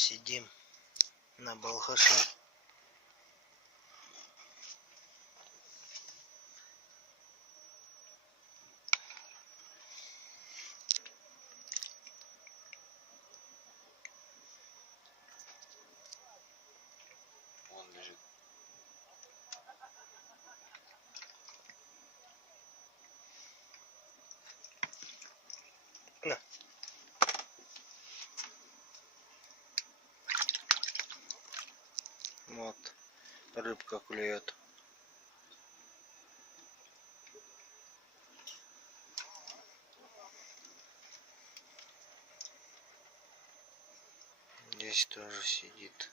Сидим на балхаше. Он лежит. На. Вот, рыбка клюет. Здесь тоже сидит.